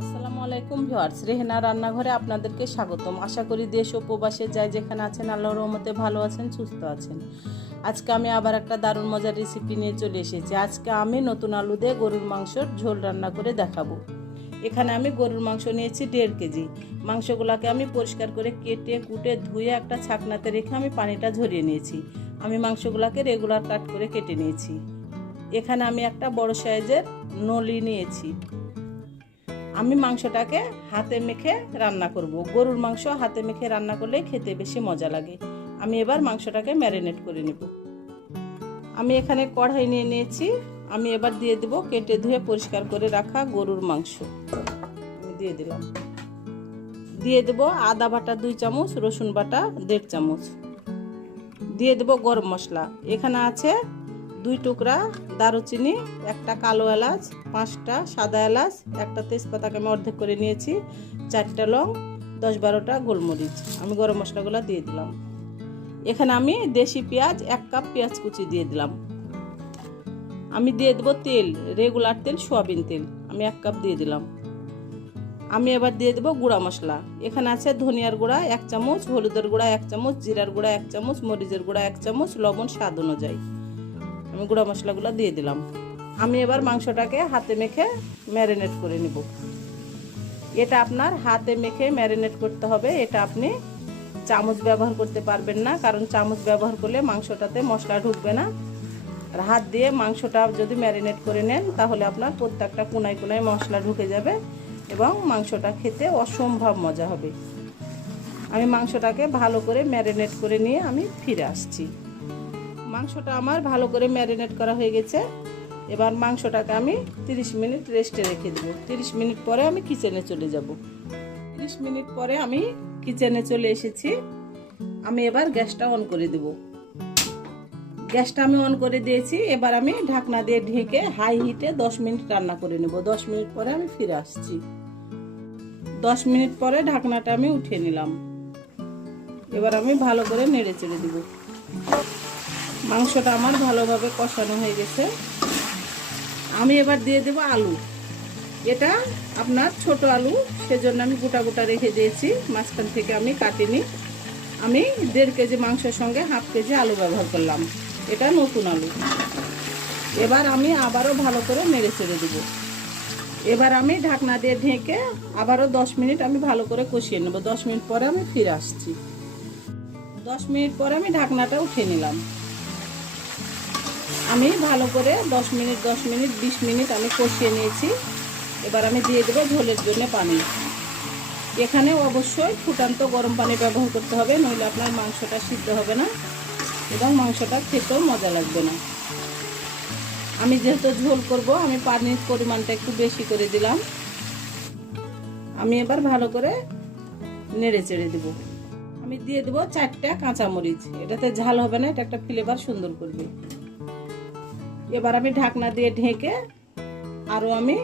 আসসালামু আলাইকুম ভিউয়ার্স, রেহেনা রান্নাঘরে আপনাদেরকে স্বাগতম। আশা করি দেশ ও প্রবাসে যাই যেখানে আছেন আল্লাহর রহমতে ভালো আছেন, সুস্থ আছেন। আজকে আমি আবার একটা দারুণ মজার রেসিপি নিয়ে চলে এসেছি। আজকে আমি নতুন আলু দিয়ে গরুর মাংসর ঝোল রান্না করে দেখাবো। এখানে আমি গরুর মাংস নিয়েছি 1.5 কেজি। মাংসগুলোকে আমি পরিষ্কার করে কেটে কুটে ধুয়ে একটা ছাকনাতে রেখে আমি পানিটা ঝরিয়ে নিয়েছি। আমি মাংসগুলোকে রেগুলার কাট করে কেটে নিয়েছি। এখানে আমি একটা বড় সাইজের নলি নিয়েছি। আমি মাংসটাকে হাতে মেখে রান্না করব। গরুর মাংস হাতে মেখে রান্না করলে খেতে বেশি মজা লাগে। আমি এবার মাংসটাকে ম্যারিনেট করে নেব। আমি এখানে কড়াই নিয়ে নিয়েছি। আমি এবার দিয়ে দেব কেটে ধুয়ে পরিষ্কার করে রাখা গরুর মাংস। আমি দিয়ে দিলাম। দিয়ে দেব আদা বাটা 2 চামচ, রসুন বাটা 1.5 চামচ। দিয়ে দেব গরম মশলা। এখানে আছে 2 টুকরা দারুচিনি, একটা কালো এলাচ, 5টা সাদা এলাচ, একটা তেজপাতাকে আমি অর্ধেক করে নিয়েছি, 4টা লং, 10-12টা গোলমরিচ। আমি গরম মশলাগুলো দিয়ে দিলাম। এখানে আমি দেশি পেঁয়াজ 1 কাপ পেঁয়াজ কুচি দিয়ে দিলাম। আমি দিয়ে দেবো তেল, রেগুলার তেল, সয়াবিন তেল আমি 1 কাপ দিয়ে দিলাম। আমি এবার দিয়ে দেবো গুঁড়া মশলা। এখানে আছে ধনিয়ার গুঁড়া 1 চামচ, হলুদের গুঁড়া 1 চামচ, জিরার গুঁড়া 1 চামচ, মরিচের গুঁড়া 1 চামচ, লবণ স্বাদ অনুযায়ী। আমি গুঁড়া মশলাগুলো দিয়ে দিলাম। আমি এবার মাংসটাকে হাতে মেখে ম্যারিনেট করে নিব। এটা আপনার হাতে মেখে ম্যারিনেট করতে হবে। এটা আপনি চামচ ব্যবহার করতে পারবেন না, কারণ চামচ ব্যবহার করলে মাংসটাতে মশলা ঢুকবে না। আর হাত দিয়ে মাংসটা যদি ম্যারিনেট করে নেন তাহলে আপনার প্রত্যেকটা কোনায় কোনায় মশলা ঢুকে যাবে এবং মাংসটা খেতে অসম্ভব মজা হবে। আমি মাংসটাকে ভালো করে ম্যারিনেট করে নিয়ে আমি ফিরে আসছি। মাংসটা আমার ভালো করে ম্যারিনেট করা হয়ে গেছে। এবার মাংসটাকে আমি 30 মিনিট রেস্টে রেখে দেবো। 30 মিনিট পরে আমি কিচেনে চলে যাব। 30 মিনিট পরে আমি কিচেনে চলে এসেছি। আমি এবার গ্যাসটা অন করে দেব। গ্যাসটা আমি অন করে দিয়েছি। এবার আমি ঢাকনা দিয়ে ঢেকে হাই হিটে 10 মিনিট রান্না করে নেব। 10 মিনিট পরে আমি ফিরে আসছি। 10 মিনিট পরে ঢাকনাটা আমি উঠিয়ে নিলাম। এবার আমি ভালো করে নেড়ে চেড়ে দেব। মাংসটা আমার ভালোভাবে কষানো হয়ে গেছে। আমি এবার দিয়ে দেব আলু। এটা আপনার ছোট আলু, সেজন্য আমি গোটা গোটা রেখে দিয়েছি, মাঝখান থেকে আমি কাটিনি। আমি 1.5 কেজি মাংসের সঙ্গে 1/2 কেজি আলু ব্যবহার করলাম। এটা নতুন আলু। এবার আমি আবারও ভালো করে নেড়ে চেড়ে দেব। এবার আমি ঢাকনা দিয়ে ঢেকে আবারও 10 মিনিট আমি ভালো করে কষিয়ে নেব। 10 মিনিট পরে আমি ফিরে আসছি। 10 মিনিট পরে আমি ঢাকনাটা উঠিয়ে নিলাম। আমি ভালো করে 10 মিনিট 20 মিনিট আমি কষিয়ে নিয়েছি। এবার আমি দিয়ে দেবো ঝোলের জন্য পানি। এখানে অবশ্যই ফুটান্ত গরম পানি ব্যবহার করতে হবে, নইলে আপনার মাংসটা সিদ্ধ হবে না এবং মাংসটা খেতেও মজা লাগবে না। আমি যেহেতু ঝোল করব, আমি পানির পরিমাণটা একটু বেশি করে দিলাম। আমি এবার ভালো করে নেড়ে চেড়ে দেবো। আমি দিয়ে দেবো 4টা কাঁচামরিচ। এটাতে ঝাল হবে না, এটা একটা ফ্লেভার সুন্দর করবে। এবার আমি ঢাকনা দিয়ে ঢেকে আরও আমি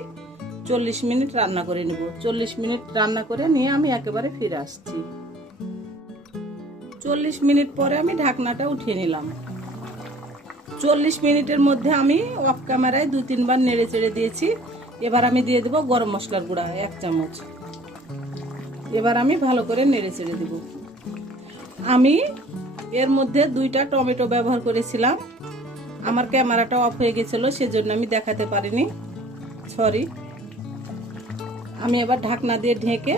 40 মিনিট রান্না করে নেব। 40 মিনিট রান্না করে নিয়ে আমি একেবারে ফিরে আসছি। 40 মিনিট পরে আমি ঢাকনাটা উঠিয়ে নিলাম। 40 মিনিটের মধ্যে আমি অফ ক্যামেরায় 2-3 বার নেড়ে চেড়ে দিয়েছি। এবার আমি দিয়ে দেবো গরম মশলার গুঁড়া 1 চামচ। এবার আমি ভালো করে নেড়ে চেড়ে দেব। আমি এর মধ্যে 2টা টমেটো ব্যবহার করেছিলাম। আমার ক্যামেরাটা অফ হয়ে গেছিল, সেজন্য আমি দেখাতে পারিনি, সরি। আমি এবার ঢাকনা দিয়ে ঢেকে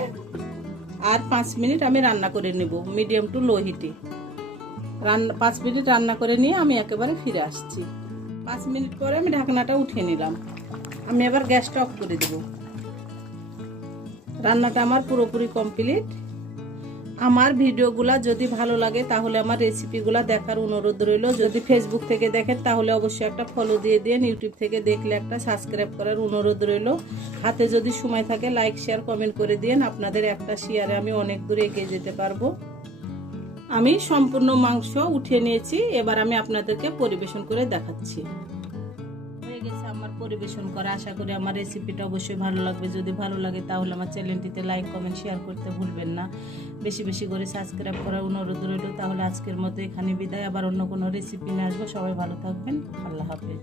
আর 5 মিনিট আমি রান্না করে নেব, মিডিয়াম টু লো হিটে। 5 মিনিট রান্না করে নিয়ে আমি একেবারে ফিরে আসছি। 5 মিনিট পরে আমি ঢাকনাটা উঠিয়ে নিলাম। আমি এবার গ্যাসটা অফ করে দেব। রান্নাটা আমার পুরোপুরি কমপ্লিট। আমার ভিডিওগুলা যদি ভালো লাগে তাহলে আমার রেসিপিগুলা দেখার অনুরোধ রইল। যদি ফেসবুক থেকে দেখেন তাহলে অবশ্যই একটা ফলো দিয়ে দিন। ইউটিউব থেকে দেখলে একটা সাবস্ক্রাইব করার অনুরোধ রইল। হাতে যদি সময় থাকে লাইক শেয়ার কমেন্ট করে দিন। আপনাদের একটা শেয়ারে আমি অনেক দূরে এগিয়ে যেতে পারবো। আমি সম্পূর্ণ মাংস উঠিয়ে নিয়েছি। এবার আমি আপনাদেরকে পরিবেশন করে দেখাচ্ছি। হয়ে গেছে আমার পরিবেশন করা। আশা করি আমার রেসিপিটা অবশ্যই ভালো লাগবে। যদি ভালো লাগে তাহলে আমার চ্যানেলটিতে লাইক কমেন্ট শেয়ার করতে ভুলবেন না। বেশি বেশি করে সাবস্ক্রাইব করার অনুরোধ রইল। তাহলে আজকের মতো এখানে বিদায়। আবার অন্য কোনো রেসিপি নিয়ে আসবো। সবাই ভালো থাকবেন। আল্লাহ হাফেজ।